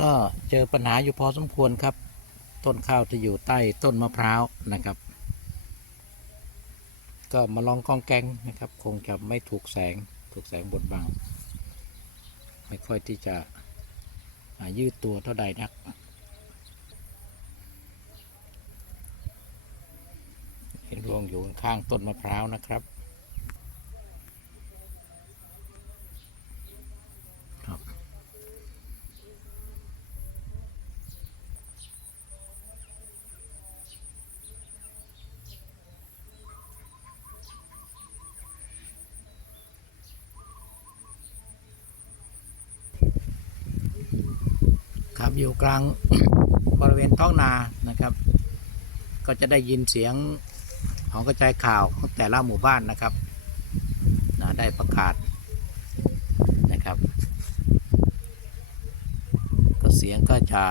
ก็เจอปัญหาอยู่พอสมควรครับ ต้นข้าวที่อยู่ใต้ต้นมะพร้าวนะครับ ก็มาลองกองแกงนะครับ คงจะไม่ถูกแสงถูกแสงบดบัง ไม่ค่อยที่จะยืดตัวเท่าใดนัก เห็นรวงอยู่ข้างต้นมะพร้าวนะครับ ครับอยู่กลางบริเวณท้องนานะครับ ก็จะได้ยินเสียงของกระจายข่าวของแต่ละหมู่บ้านนะครับนะได้ประกาศนะครับ ก็เสียงก็จะ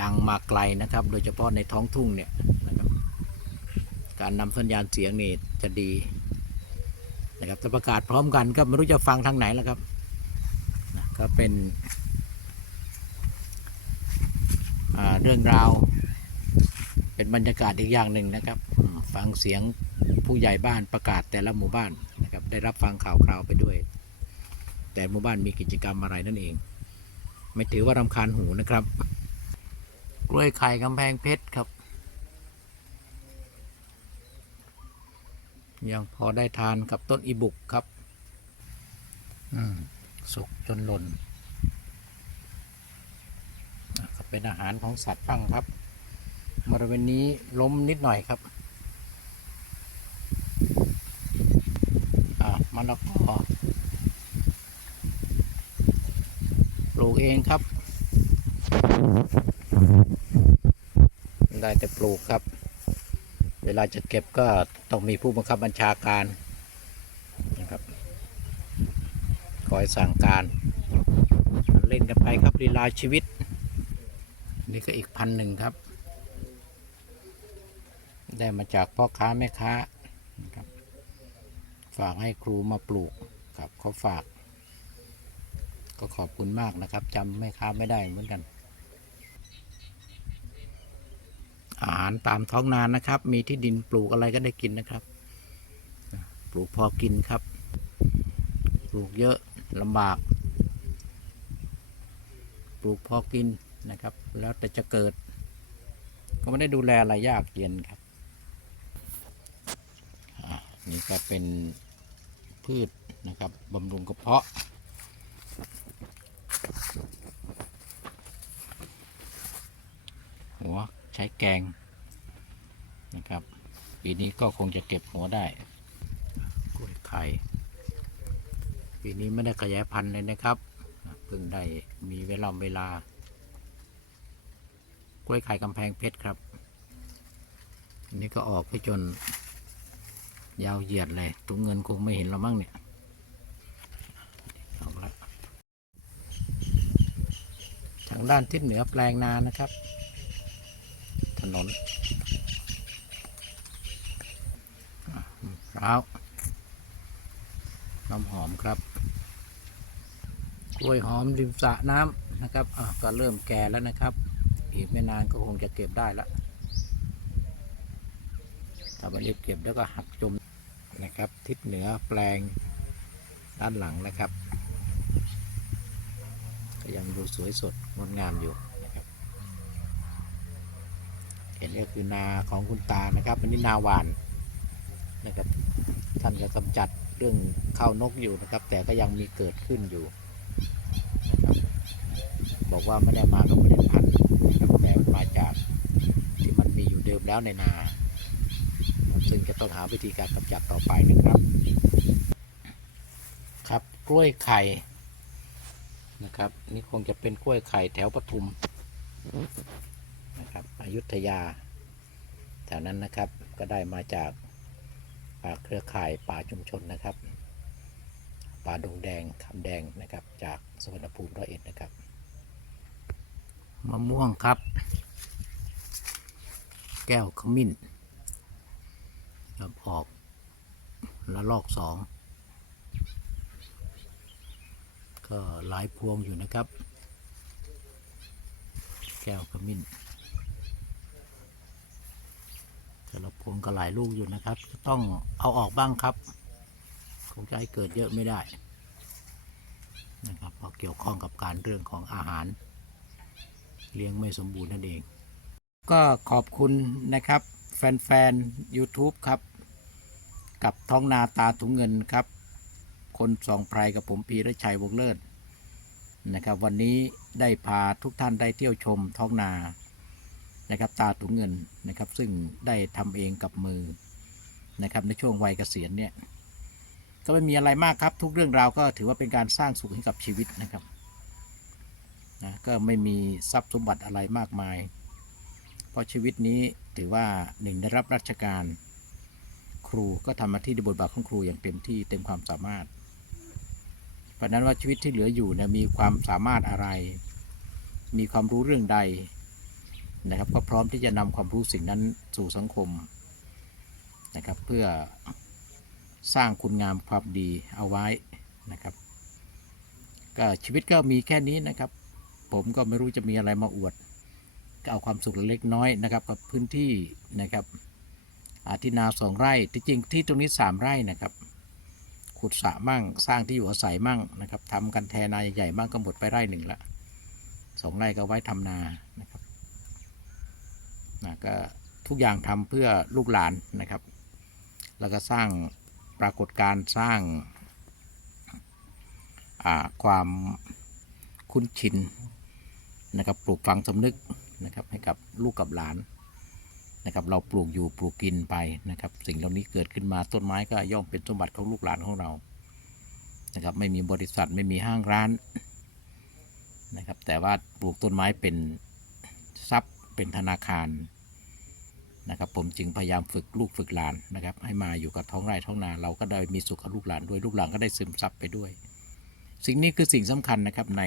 ดังมาไกลนะครับ โดยเฉพาะในท้องทุ่งเนี่ยนะครับการนำสัญญาณเสียงนี่จะดีนะครับถ้าประกาศพร้อมกันก็ไม่รู้จะฟังทางไหนแล้วครับนะก็เป็นอ่า เรื่องราว เป็นบรรยากาศอีกอย่างหนึ่งนะครับ ฟังเสียงผู้ใหญ่บ้านประกาศแต่ละหมู่บ้านนะครับได้รับฟังข่าวคราวไปด้วย แต่หมู่บ้านมีกิจกรรมอะไรนั่นเอง ไม่ถือว่ารำคาญหูนะครับ กล้วยไข่กำแพงเพชรครับ ยังพอได้ทานกับต้นอีบุกครับอืมสุกจนหล่นอะก็ เป็นอาหารของสัตว์ปั้งครับบริเวณนี้ล้มนิดหน่อยครับอ่ามะละกอปลูกเองครับ ได้แต่ปลูกครับ เวลาจะเก็บก็ต้องมีผู้บังคับบัญชาการนะครับ คอยสั่งการ เล่นกันไปครับลีลาชีวิต นี่ก็อีกพันหนึ่งครับ ได้มาจากพ่อค้าแม่ค้าครับ ฝากให้ครูมาปลูกครับเขาฝาก ก็ขอบคุณมากนะครับจำแม่ค้าไม่ได้เหมือนกัน อาหารตามท้องนานะครับ มีที่ดินปลูกอะไรก็ได้กินนะครับ ปลูกพอกินครับ ปลูกเยอะลำบาก ปลูกพอกิน นะครับ แล้วแต่จะเกิด ก็ไม่ได้ดูแลอะไรยากเย็นครับอ่านี่ก็เป็นพืชนะครับบำรุงกระเพาะ หัวใช้แกงนะครับ ปีนี้ก็คงจะเก็บหัวได้กล้วยไข่ ปีนี้ไม่ได้ขยายพันธุ์เลยนะครับ เพิ่งได้มีเวลาเวลา กล้วยไข่กำแพงเพชรครับ อันนี้ก็ออกไปจน ยาวเหยียดเลยถุงเงินคงไม่เห็นแล้วมั้งเนี่ยออกแล้วทางด้านทิศเหนือแปลงนานะครับ ถนนร้าวน้ำหอมครับกล้วยหอมริมสระน้ำนะครับอะก็เริ่มแก่แล้วนะครับ อีกไม่นานก็คงจะเก็บได้แล้วถ้าไม่รีบเก็บแล้วก็หักจมนะครับ ทิศเหนือแปลงด้านหลังนะครับก็ยังดูสวยสดงดงามอยู่นะครับ เห็นก็คือนาของคุณตานะครับอันนี้นาหวานนะครับท่านก็กำจัดเรื่องข้าวนกอยู่นะครับ แต่ก็ยังมีเกิดขึ้นอยู่นะครับบอกว่าไม่ได้มากับเมล็ดพันธุ์ นะครับแต่มาจากที่มันมีอยู่เดิมแล้วในนา ซึ่งจะต้องหาวิธีการกำจัดต่อไปนะครับ ครับกล้วยไข่นะครับ นี่คงจะเป็นกล้วยไข่แถวปทุมนะครับอยุธยาแถวนั้นนะครับก็ได้มาจากป่าเครือข่ายป่าชุมชนนะครับ ป่าดงแดงคำแดงนะครับ จากสวรรณภูมิร้อยเอ็ดนะครับ มะม่วงครับ แก้วขมิ้นครับออกละลอกสอง ก็หลายพวงอยู่นะครับ แก้วขมิ้นแต่ละพวงก็หลายลูกอยู่นะครับ ต้องเอาออกบ้างครับ คงจะให้เกิดเยอะไม่ได้นะครับเพราะเกี่ยวข้องกับการเรื่องของอาหาร เลี้ยงไม่สมบูรณ์นั่นเอง ก็ขอบคุณนะครับ แฟนๆ YouTube ครับ กับท้องนาตาถุงเงินครับ คนสองไพรกับผมพีรชัยวงเลิศนะครับ วันนี้ได้พาทุกท่านได้เที่ยวชมท้องนานะครับตาถุงเงินนะครับ ซึ่งได้ทำเองกับมือนะครับในช่วงวัยเกษียณเนี่ยก็ไม่มีอะไรมากครับ ทุกเรื่องราวก็ถือว่าเป็นการสร้างสุขให้กับชีวิตนะครับ นะก็ไม่มีทรัพย์สมบัติอะไรมากมาย เพราะชีวิตนี้ถือว่าหนึ่งได้รับราชการ ครูก็ทำหน้าที่ในบทบาทของครูอย่างเต็มที่เต็มความสามารถ เพราะฉะนั้นว่าชีวิตที่เหลืออยู่เนี่ยมีความสามารถอะไร มีความรู้เรื่องใดนะครับก็พร้อมที่จะนำความรู้สิ่งนั้นสู่สังคมนะครับเพื่อสร้างคุณงามความดีเอาไว้นะครับก็ชีวิตก็มีแค่นี้นะครับ ผมก็ไม่รู้จะมีอะไรมาอวดก็เอาความสุขเล็กน้อยนะครับ กับพื้นที่นะครับอาที่นาสองไร่ที่จริงที่ตรงนี้สามไร่นะครับ ขุดสระมั่งสร้างที่อยู่อาศัยมั่งนะครับทำกันแทนาใหญ่ๆมั่งก็หมดไปไร่หนึ่งละสองไร่ก็ไว้ทำนานะครับนะก็ทุกอย่างทำเพื่อลูกหลานนะครับ แล้วก็สร้างปรากฏการณ์สร้างาความคุ้นชิน นะครับปลูกฝังสำนึกนะครับให้กับลูกกับหลานนะครับเราปลูกอยู่ปลูกกินไปนะครับ สิ่งเหล่านี้เกิดขึ้นมาต้นไม้ก็ย่อมเป็นสมบัติของลูกหลานของเรานะครับไม่มีบริษัทไม่มีห้างร้านนะครับแต่ว่าปลูกต้นไม้เป็นทรัพย์เป็นธนาคารนะครับผมจึงพยายามฝึกลูกฝึกหลานนะครับ ให้มาอยู่กับท้องไร่ท้องนาเราก็ได้มีสุขกับลูกหลานด้วยลูกหลานก็ได้ซึมซับไปด้วย สิ่งนี้คือสิ่งสำคัญนะครับใน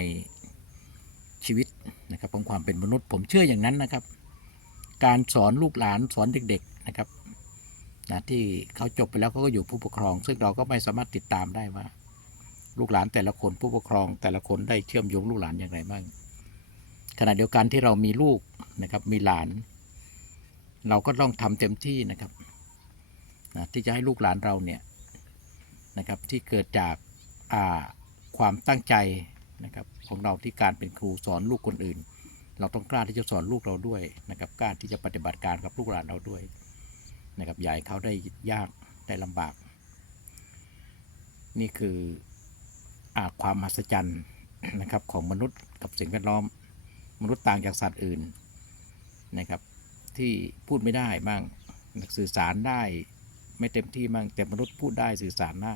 ชีวิตนะครับของความเป็นมนุษย์ ผมเชื่ออย่างนั้นนะครับ การสอนลูกหลานสอนเด็กๆนะครับนะที่เขาจบไปแล้วเขาก็อยู่ผู้ปกครอง ซึ่งเราก็ไม่สามารถติดตามได้ว่า ลูกหลานแต่ละคนผู้ปกครอง แต่ละคนได้เชื่อมโยงลูกหลานอย่างไรบ้างขณะเดียวกันที่เรามีลูกนะครับมีหลาน เราก็ต้องทำเต็มที่นะครับนะที่จะให้ลูกหลานเราเนี่ยนะครับที่เกิดจากความตั้งใจ นะครับของเราที่การเป็นครูสอนลูกคนอื่น เราต้องกล้าที่จะสอนลูกเราด้วยนะครับกล้าที่จะปฏิบัติการกับลูกหลานเราด้วยนะครับยาให้เขาได้ยากได้ลำบาก นี่คืออาความมหัศจรรย์นะครับของมนุษย์กับสิ่งแวดล้อม มนุษย์ต่างจากสัตว์อื่นนะครับที่พูดไม่ได้บ้างสื่อสารได้ไม่เต็มที่บ้างแต่มนุษย์พูดได้สื่อสารได้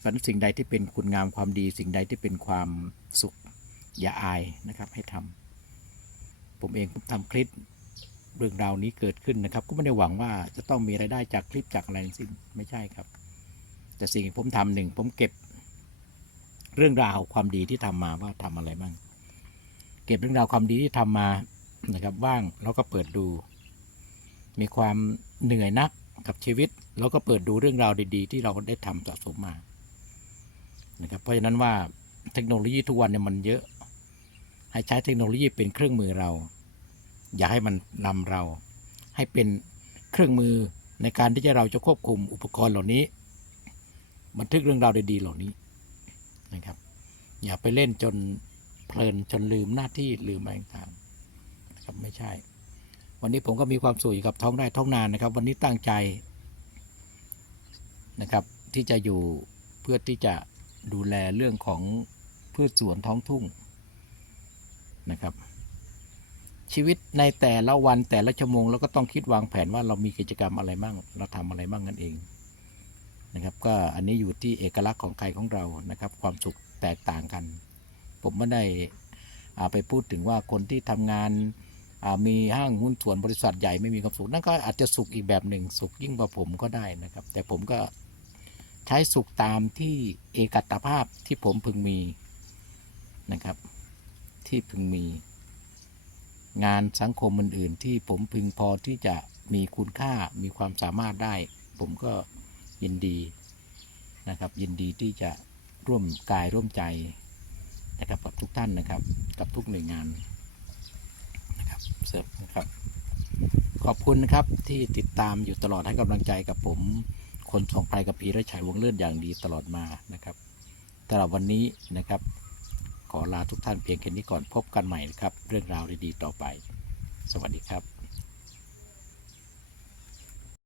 เพราะนั้นสิ่งใดที่เป็นคุณงามความดี สิ่งใดที่เป็นความสุขอย่าอายนะครับให้ทำผมเองผมทำคลิปเรื่องราวนี้เกิดขึ้นนะครับ ก็ไม่ได้หวังว่าจะต้องมีรายได้จากคลิปจากอะไรทั้งสิ้นไม่ใช่ครับ แต่สิ่งที่ผมทำหนึ่งผมเก็บเรื่องราวความดีที่ทำมาว่าทำอะไรบ้างเก็บเรื่องราวความดีที่ทำมานะครับ ว่างแล้วก็เปิดดู มีความเหนื่อยนักกับชีวิตเราก็เปิดดูเรื่องราวดี ๆ ที่เราได้ทำสะสมมา นะครับเพราะฉะนั้นว่าเทคโนโลยีทุกวันเนี่ยมันเยอะ ให้ใช้เทคโนโลยีเป็นเครื่องมือเรา อย่าให้มันนำเรา ให้เป็นเครื่องมือในการที่จะเราจะควบคุมอุปกรณ์เหล่านี้ บันทึกเรื่องราวดีๆเหล่านี้นะครับ อย่าไปเล่นจนเพลินจนลืมหน้าที่ลืมอะไรต่างๆนะครับไม่ใช่ วันนี้ผมก็มีความสุขกับท้องไร่ท้องนานนะครับ วันนี้ตั้งใจนะครับที่จะอยู่เพื่อที่จะ ดูแลเรื่องของพืชสวนท้องทุ่งนะครับ ชีวิตในแต่ละวันแต่ละชั่วโมงเราก็ต้องคิดวางแผนว่าเรามีกิจกรรมอะไรบ้าง เราทำอะไรบ้างนั่นเองนะครับ ก็อันนี้อยู่ที่เอกลักษณ์ของใครของเรานะครับ ความสุขแตกต่างกัน ผมไม่ได้อ่าไปพูดถึงว่าคนที่ทำงานมีห้างหุ้นส่วนบริษัทใหญ่ไม่มีความสุขนั่นก็อาจจะสุขอีกแบบหนึ่งสุขยิ่งกว่าผมก็ได้นะครับ แต่ผมก็ ช้สุขตามที่เอกัตภาพที่ผมพึงมีนะครับ ที่พึงมี งานสังคมอื่นๆ ที่ผมพึงพอที่จะมีคุณค่ามีความสามารถได้ ผมก็ยินดีนะครับ ยินดีที่จะร่วมกายร่วมใจนะครับกับทุกท่านนะครับ กับทุกหน่วยงานนะครับเสร็จนะครับ ขอบคุณนะครับที่ติดตามอยู่ตลอดให้กำลังใจกับผม คนส่งไปกับผีระฉายวงเลื่อนอย่างดีตลอดมานะครับแต่ละวันนี้นะครับ ขอลาทุกท่านเพียงแค่นี้ก่อนพบกันใหม่นะครับ เรื่องราวดีๆต่อไป สวัสดีครับ